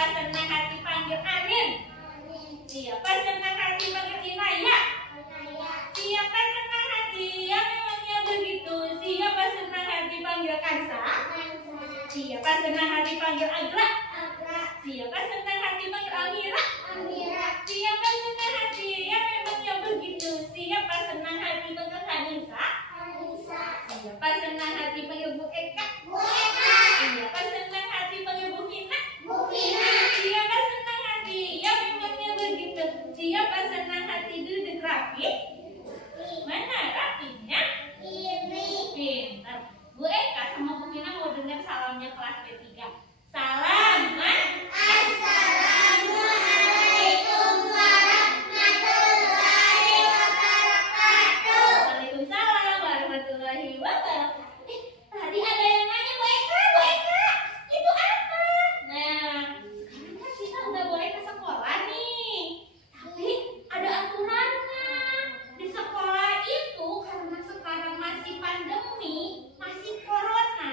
Siapa senang hati panggil Anin? Siapa senang hati panggil Inaya? Siapa senang hati yang memangnya begitu? Siapa senang hati panggil Kansa? Siapa senang hati panggil Agra? Siapa senang hati panggil Amira? Siapa senang hati yang memangnya begitu? Siapa senang hati panggil Kanisa? Siapa senang hati panggil Bu Eka? Siapa senang hati panggil Bu Vina? Siapa senang hati yang memangnya begitu? Siapa senang hati duduk rapi? Mana rapinya? Pintar. Bu Eka sama Bu Vina mau dengar salamnya kelas B3. Salam, Ma. Assalamualaikum warahmatullahi wabarakatuh. Waalaikumsalam warahmatullahi wabarakatuh. Tadi ada yang nanya, Bu Eka, itu apa? Nah, sekarang kan kita udah boleh ke sekolah nih. Tapi ada aturannya. Di sekolah itu karena sekarang masih pandemi, masih corona,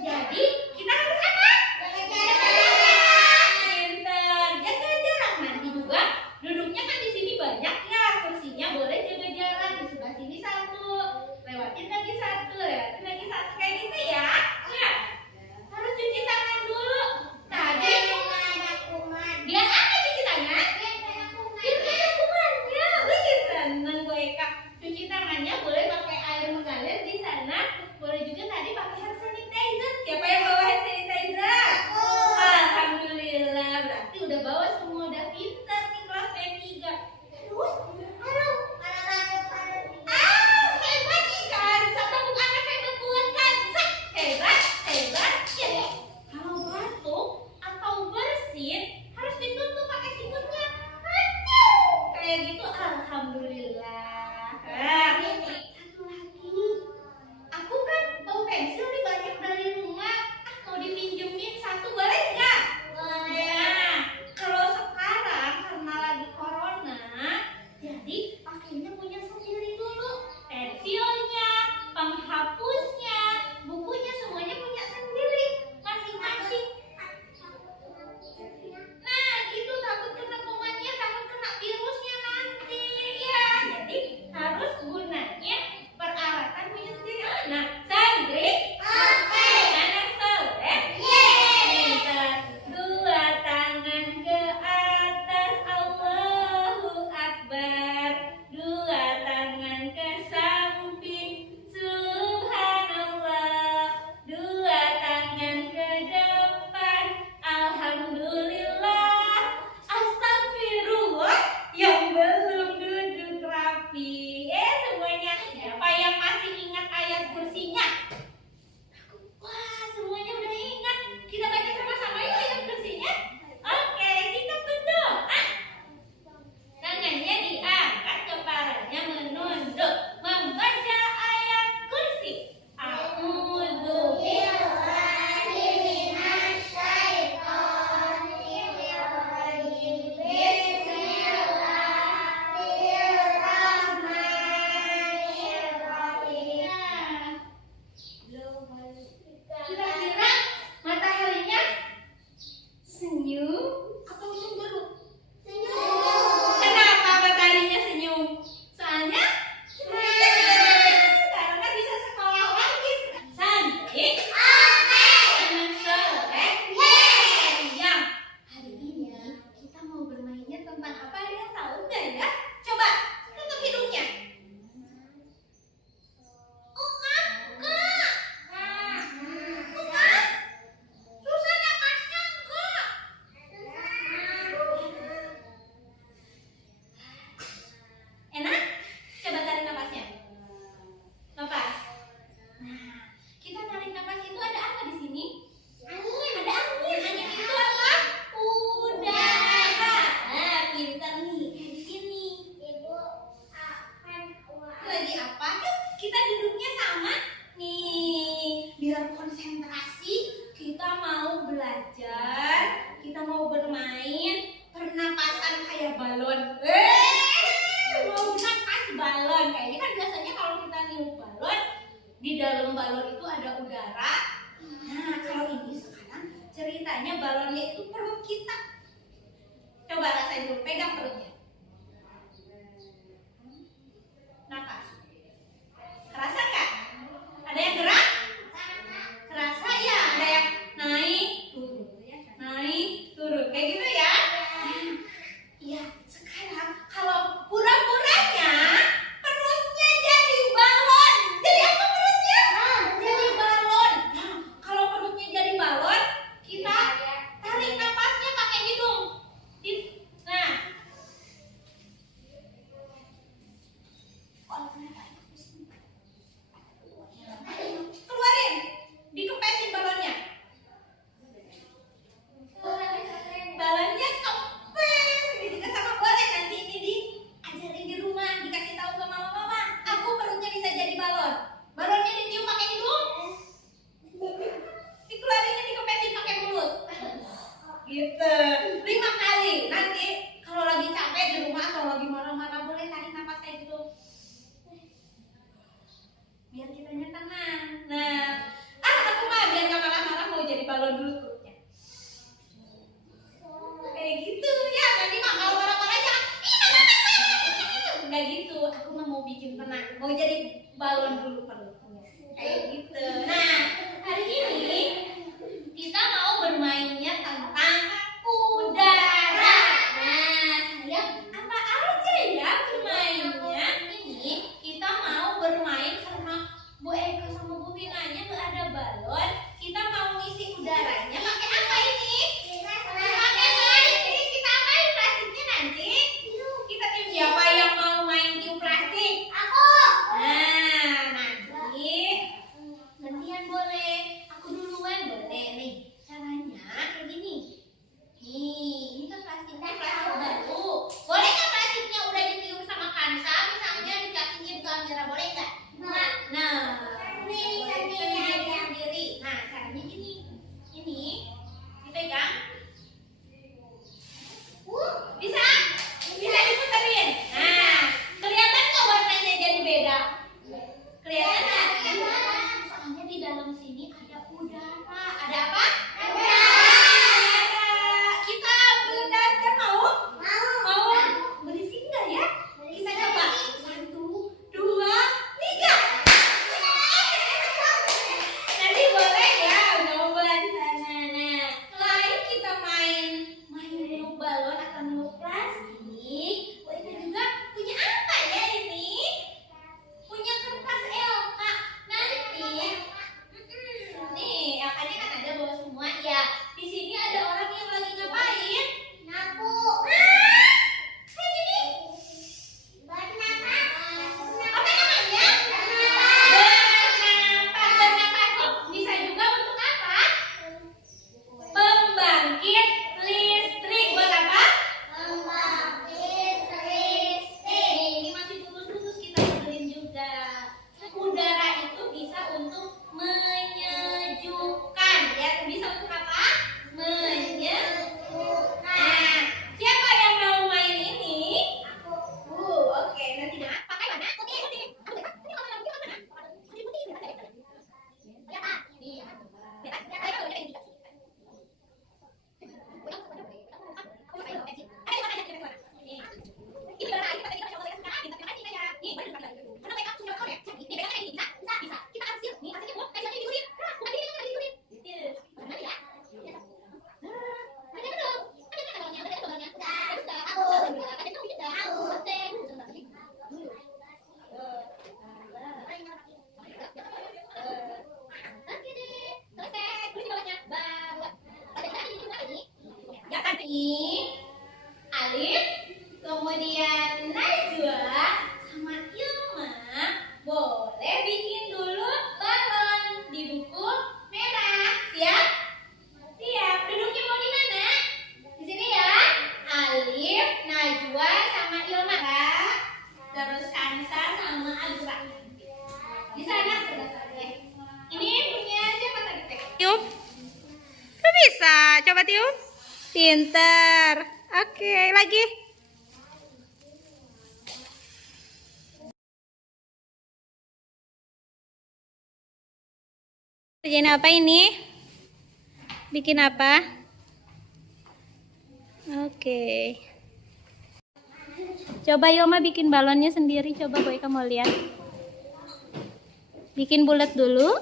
jadi kita harus apa? Pinter, jaga jarak. Nanti juga duduknya kan di sini banyak ya, kursinya boleh jaga jarak. Di sebelah sini satu, lewatin lagi satu kayak gitu ya. Ya, harus cuci tangan dulu. Tadi biar apa cuci tangan? Biar ada kumannya. Wih, seneng gue Eka. Cuci tangannya boleh pakai air mengalir di sana. Boleh juga tadi pakai hand sanitizer. Siapa yang bawa hand sanitizer? Alhamdulillah, berarti udah bawa semua, udah pintar nih kelas B3. Terus, halo. Hebat ikan. Sama bukan anak hebat buat Kansa. Hebat. Ya. Kalau batuk atau bersin harus ditutup pakai siputnya. Aduh, kayak gitu. Alhamdulillah. Satu lagi. Aku kan bawa pensil nih banyak dari rumah. Mau dipinjemin satu boleh nggak? Nah, kalau sekarang karena lagi corona, jadi pakainya punya sendiri dulu. Pensilnya, penghapusnya, bukunya semuanya punya sendiri, masing-masing. Nah, gitu takut kena kumannya, takut kena virusnya nanti. Ya, jadi harus gunanya peralatan punya sendiri. Nah, Sandri, anak soleh, pintar. Dua tangan ke atas, Allahu Akbar. Dua tangan ke samping, Subhanallah. Dua tangan ke depan, Alhamdulillah. Astagfirullah. Yang belum duduk rapi. Semuanya. Siapa yang masih ingat ayat kursinya? Wah, semuanya udah ingat. Kita baca sama-sama yuk ayat kursinya. Oke, kita berdoa. Tangannya diangkat, kepalanya menunduk. Membaca ayat kursi. A'udzu Kira-kira mataharinya senyum atau cemberut? Kenapa mataharinya senyum? Soalnya karena bisa sekolah lagi. Santri, anak soleh, yang hari ini kita mau bermainnya tentang apa? Ada yang tahu nggak ya? Coba tutup hidungnya. Susah napasnya enggak? Enak? Coba tarik napasnya. Napas. Nah, kita tarik napas itu ada apa di sini? Ada angin. Angin itu apa? Udara. Nah, pintar nih. Di sini. Lagi apa? Yuk, kita duduknya sama. Nih, biar konsentrasi. Kita mau belajar. Kita mau bermain. Pernapasan kayak balon. Mau napas balon. Kayaknya kan biasanya kalau kita niup balon, di dalam balon itu ada udara. Nah, kalau ini sekarang ceritanya balonnya itu perut kita Coba rasain dulu, pegang perutnya. Nafas. Kerasa nggak? Ada yang gerak? Kerasa ya, ada yang naik, turun, naik, turun, kayak gitu ya? Iya. Sekarang kalau pura-puranya perutnya jadi balon. Jadi apa perutnya? Jadi balon. Nah, kalau perutnya jadi balon, kita tarik napasnya pakai hidung. Nah, keluarin, dikempesin balonnya. Balonnya kempes, gitu kan sama boleh nanti ini diajarin di rumah, dikasih tahu ke mama-mama. Aku perutnya bisa jadi balon. Balonnya ditiup pakai hidung, dikeluarinnya dikempesin pakai mulut. Gitu, 5 kali. Nanti kalau lagi capek di rumah atau lagi marah-marah boleh tarik napas kayak gitu. Biar kitanya tenang. Nah, aku mah biar gak marah-marah mau jadi balon dulu perutnya. Kayak gitu ya, nanti mah kalau marah-marah aja. Enggak gitu, aku mah mau bikin tenang. Mau jadi balon dulu perutnya. Kayak gitu. Nah, hari ini kita mau bermainnya tentang udara. Nah, sayang, apa aja ya bermainnya? Ini kita mau bermain karena Bu Eka sama Bu Vinanya nggak ada balon. Kita mau ngisi udaranya pakai apa ini? Pakai plastik. Kita main plastiknya nanti. Kita tim siapa yang mau main tiup plastik? Aku. Nah, nanti gantian boleh. Aku duluan boleh nih. Caranya kayak gini. Nih, ini kan plastiknya plastik baru. Boleh nggak plastiknya udah ditiup sama Kansa? Misalnya dikasih kamera, boleh nggak? Nah, sendiri. Nah, caranya gini. Ini dipegang. Bisa? Bisa diputerin. Nah, kelihatan nggak warnanya jadi beda? Kelihatan nggak? Soalnya di dalam sini ada udara. Ada apa? Udara. Kita belajar mau? Mau berisi nggak ya? Kita coba. 1, 2, 3. Nanti boleh ya coba di sana. Nah, selain kita main niup balon atau niup plastik, kita juga punya apa ya ini? Punya kertas LK. Nanti, nih LK-nya kan ada bawa semua ya. Di sini ada orang yang lagi ngapain? Kayak gini. Apa namanya? Bernapas. Bernapas tuh bisa juga untuk apa? Pembangkit listrik. Buat apa? Ini masih putus-putus kita benerin juga. Udara itu bisa untuk menyejukkan. Ya, bisa untuk apa? Menyejukkan. Nah, siapa yang mau main ini? Oke, nanti nah. Pakai mana? Putih. Alif, kemudian Najwa sama Ilma boleh bikin dulu balon di buku merah. Siap? Siap. Duduknya mau di mana? Di sini ya. Alif, Najwa sama Ilma. Terus Kansa sama Azra. Di sana sudah selesai. Ini punya siapa tadi? Tiup. Kok bisa? Coba tiup. Pinter. Oke, lagi. Kerjain apa ini? Bikin apa? Oke. Coba Yoma bikin balonnya sendiri. Coba Boyka mau lihat. Bikin bulat dulu.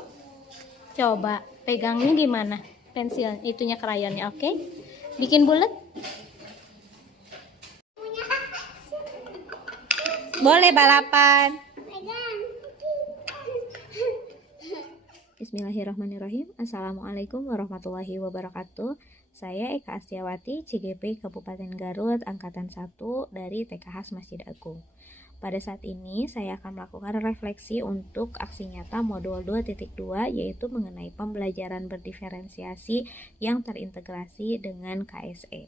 Coba pegangnya gimana? Pensil itunya krayonnya, oke? Bikin bulat. Boleh balapan. Bismillahirrahmanirrahim. Assalamualaikum warahmatullahi wabarakatuh. Saya Eka Astiawati, CGP Kabupaten Garut, Angkatan 1 dari TKH Masjid Agung. Pada saat ini saya akan melakukan refleksi untuk aksi nyata modul 2.2, yaitu mengenai pembelajaran berdiferensiasi yang terintegrasi dengan KSE.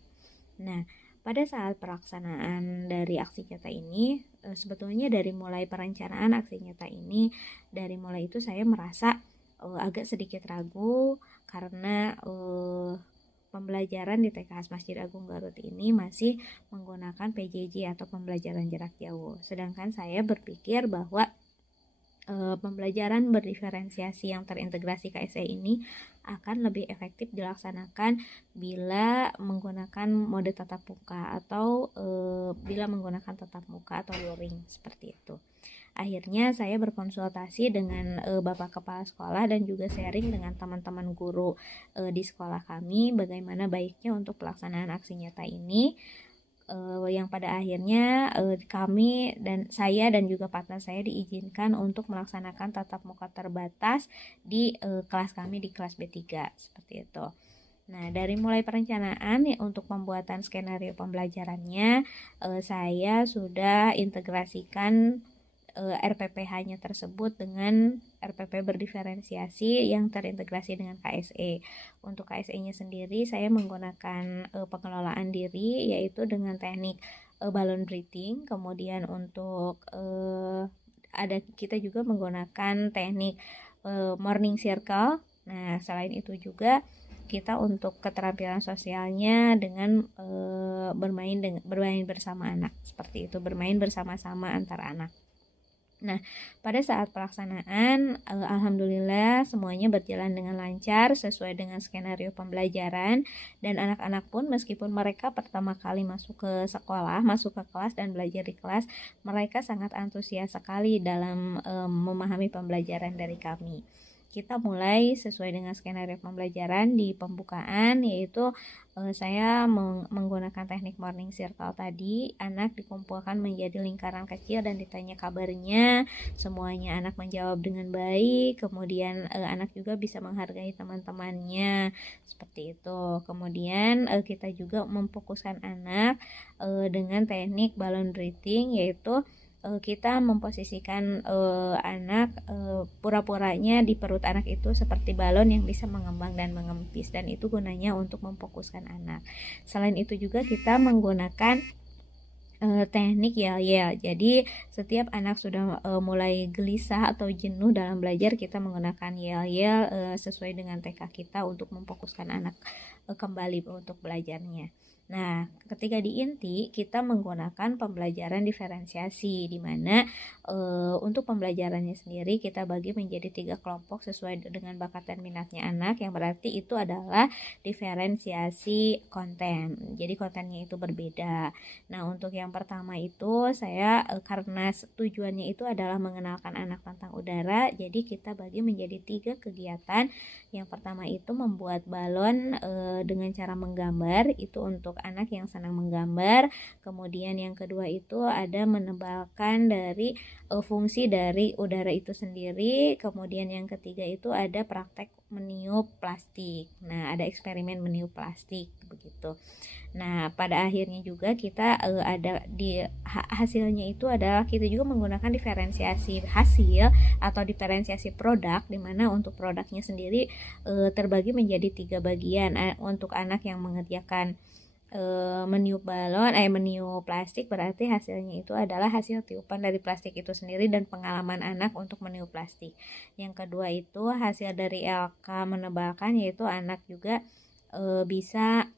Nah, pada saat pelaksanaan dari aksi nyata ini, sebetulnya dari mulai perencanaan aksi nyata ini, dari mulai itu saya merasa agak sedikit ragu karena pembelajaran di TKH Masjid Agung Garut ini masih menggunakan PJJ atau pembelajaran jarak jauh. Sedangkan saya berpikir bahwa pembelajaran berdiferensiasi yang terintegrasi KSE ini akan lebih efektif dilaksanakan bila menggunakan mode tatap muka atau bila menggunakan tatap muka atau luring seperti itu. Akhirnya saya berkonsultasi dengan Bapak Kepala Sekolah dan juga sharing dengan teman-teman guru di sekolah kami bagaimana baiknya untuk pelaksanaan aksi nyata ini, yang pada akhirnya kami dan saya dan juga partner saya diizinkan untuk melaksanakan tatap muka terbatas di kelas kami di kelas B3 seperti itu. Nah, dari mulai perencanaan untuk pembuatan skenario pembelajarannya, saya sudah integrasikan RPPH-nya tersebut dengan RPP berdiferensiasi yang terintegrasi dengan KSE. Untuk KSE-nya sendiri saya menggunakan pengelolaan diri, yaitu dengan teknik balon breathing. Kemudian untuk kita juga menggunakan teknik morning circle. Nah, selain itu juga kita untuk keterampilan sosialnya dengan bermain bersama anak, seperti itu, bermain bersama-sama antar anak. Nah, pada saat pelaksanaan, alhamdulillah semuanya berjalan dengan lancar sesuai dengan skenario pembelajaran, dan anak-anak pun meskipun mereka pertama kali masuk ke sekolah, masuk ke kelas dan belajar di kelas, mereka sangat antusias sekali dalam memahami pembelajaran dari kami. Kita mulai sesuai dengan skenario pembelajaran di pembukaan, yaitu saya menggunakan teknik morning circle tadi. Anak dikumpulkan menjadi lingkaran kecil dan ditanya kabarnya. Semuanya anak menjawab dengan baik. Kemudian anak juga bisa menghargai teman-temannya, seperti itu. Kemudian kita juga memfokuskan anak dengan teknik balon breathing, yaitu kita memposisikan anak pura-puranya di perut anak itu seperti balon yang bisa mengembang dan mengempis, dan itu gunanya untuk memfokuskan anak. Selain itu juga kita menggunakan teknik yel-yel. Jadi setiap anak sudah mulai gelisah atau jenuh dalam belajar, kita menggunakan yel-yel sesuai dengan TK kita untuk memfokuskan anak kembali untuk belajarnya. Nah, ketika di inti kita menggunakan pembelajaran diferensiasi, di mana untuk pembelajarannya sendiri kita bagi menjadi 3 kelompok sesuai dengan bakat dan minatnya anak, yang berarti itu adalah diferensiasi konten. Jadi kontennya itu berbeda. Nah, untuk yang pertama itu saya karena tujuannya itu adalah mengenalkan anak tentang udara, jadi kita bagi menjadi 3 kegiatan. Yang pertama itu membuat balon dengan cara menggambar, itu untuk anak yang senang menggambar. Kemudian yang kedua itu ada menebalkan dari fungsi dari udara itu sendiri. Kemudian yang ketiga itu ada praktek meniup plastik. Nah, ada eksperimen meniup plastik begitu. Nah, pada akhirnya juga kita ada di hasilnya itu adalah kita juga menggunakan diferensiasi hasil atau diferensiasi produk, di mana untuk produknya sendiri terbagi menjadi 3 bagian. Untuk anak yang mengerjakan meniup meniup plastik, berarti hasilnya itu adalah hasil tiupan dari plastik itu sendiri dan pengalaman anak untuk meniup plastik. Yang kedua itu hasil dari LK menebalkan, yaitu anak juga bisa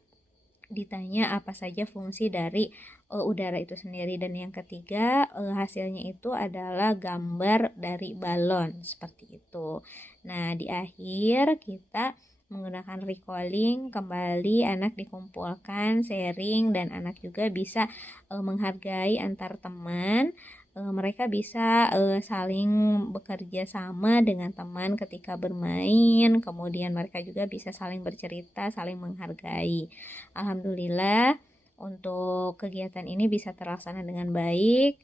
ditanya apa saja fungsi dari udara itu sendiri. Dan yang ketiga hasilnya itu adalah gambar dari balon, seperti itu. Nah, di akhir kita menggunakan recalling, kembali anak dikumpulkan, sharing, dan anak juga bisa menghargai antar teman. Mereka bisa saling bekerja sama dengan teman ketika bermain, kemudian mereka juga bisa saling bercerita, saling menghargai. Alhamdulillah untuk kegiatan ini bisa terlaksana dengan baik.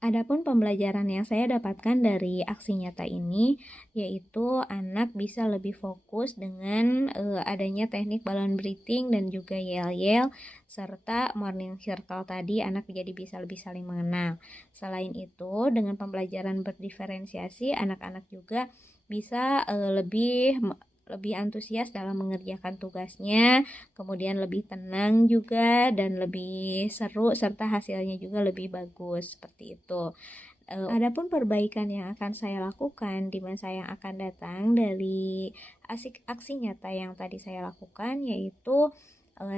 Adapun pembelajaran yang saya dapatkan dari aksi nyata ini yaitu anak bisa lebih fokus dengan adanya teknik balon breathing dan juga yel-yel serta morning circle tadi, anak jadi bisa lebih saling mengenal. Selain itu, dengan pembelajaran berdiferensiasi, anak-anak juga bisa lebih antusias dalam mengerjakan tugasnya, kemudian lebih tenang juga dan lebih seru serta hasilnya juga lebih bagus seperti itu. Adapun perbaikan yang akan saya lakukan di masa yang akan datang dari aksi nyata yang tadi saya lakukan yaitu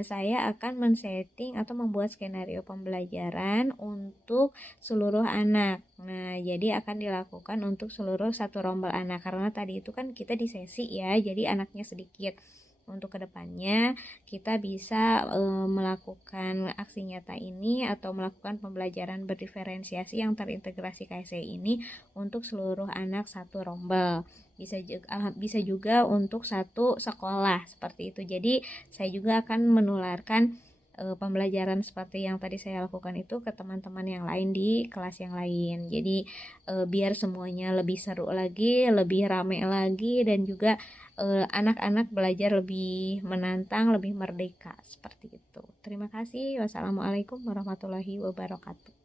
saya akan men-setting atau membuat skenario pembelajaran untuk seluruh anak. Nah, jadi akan dilakukan untuk seluruh satu rombel anak karena tadi itu kan kita di sesi ya, jadi anaknya sedikit. Untuk kedepannya kita bisa melakukan aksi nyata ini atau melakukan pembelajaran berdiferensiasi yang terintegrasi KSE ini untuk seluruh anak satu rombel. Bisa juga untuk satu sekolah seperti itu. Jadi saya juga akan menularkan pembelajaran seperti yang tadi saya lakukan itu ke teman-teman yang lain di kelas yang lain. Jadi biar semuanya lebih seru lagi, lebih rame lagi, dan juga anak-anak belajar lebih menantang, lebih merdeka seperti itu. Terima kasih. Wassalamualaikum warahmatullahi wabarakatuh.